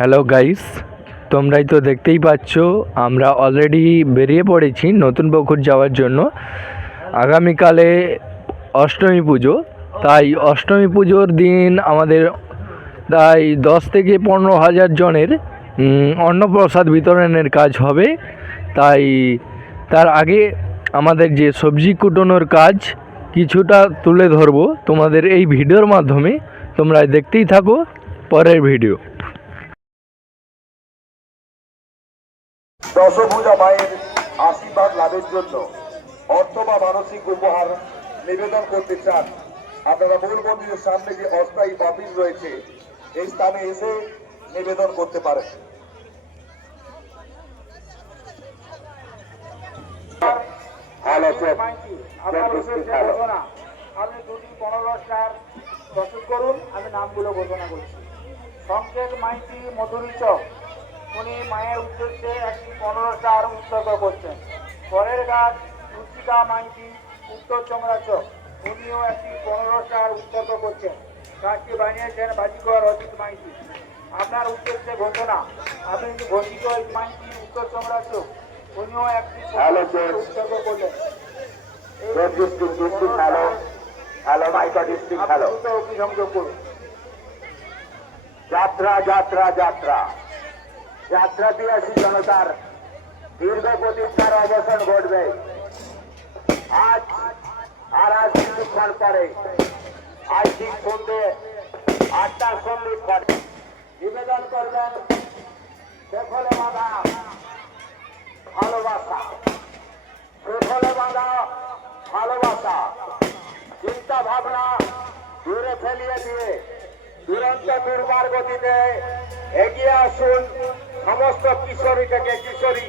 Hello guys তোমরাই তো দেখতেই পাচ্ছ, আমরা অলরেডি বেরিয়ে পড়েছি নতুন পুকুর যাওয়ার জন্য। আগামীকালে অষ্টমী পুজো, তাই অষ্টমী পুজোর দিন আমাদের তাই দশ থেকে পনেরো হাজার জনের অন্নপ্রসাদ বিতরণের কাজ হবে। তাই তার আগে আমাদের যে সবজি কুটোনোর কাজ, কিছুটা তুলে ধরবো তোমাদের এই ভিডিওর মাধ্যমে। তোমরা দেখতেই থাকো, পরের ভিডিও। দশভূজা মায়ের আশীর্বাদ লাভের জন্য অর্থ বা মানসিক উপহার নিবেদন করতে চান। আপনারা মূল মন্দিরের সামনে যে অস্থায়ী অফিস রয়েছে। এই স্থানে এসে নিবেদন করতে পারেন। আপনি দুটি পনেরোটার প্রস্তুত করুন আমি নামগুলো ঘোষণা করছি। সংকেত মাইতি মধুরী চক। উনি মায়ের উদ্দেশ্যে একটি পনেরোটার উৎসর্গ করছেন। পরের গাছ রুচিকা মাইতি উত্তর চমড়া চক উনিও একটি পনেরোটার উৎসর্গ করছেন। গাছটি বানিয়েছেন বাজিকর অজিত মাইতি। আপনার উদ্দেশ্যে ঘোষণা আপনি ঘোষিত মাইতি উত্তর চমড়া চক উনিও একটি উৎসর্গ করলেন। করুন। যাত্রা যাত্রা যাত্রা। যাত্রা দিয়াসী জনতার দীর্ঘ প্রতীক্ষার অবসান ঘটবে। আজ আর আজ কিছুক্ষণ পরে আজ ঠিক সন্ধ্যে আটটার সন্ধ্যে পরে নিবেদন করবেন সেফলে বাঁধা, ভালোবাসা। সেফলে বাঁধা, ভালোবাসা। চিন্তা ভাবনা দূরে ফেলিয়ে দিয়ে, দুরন্ত দুর্বার গতিতে এগিয়ে আসুন। সমস্ত কিশোরী থেকে কিশোরী।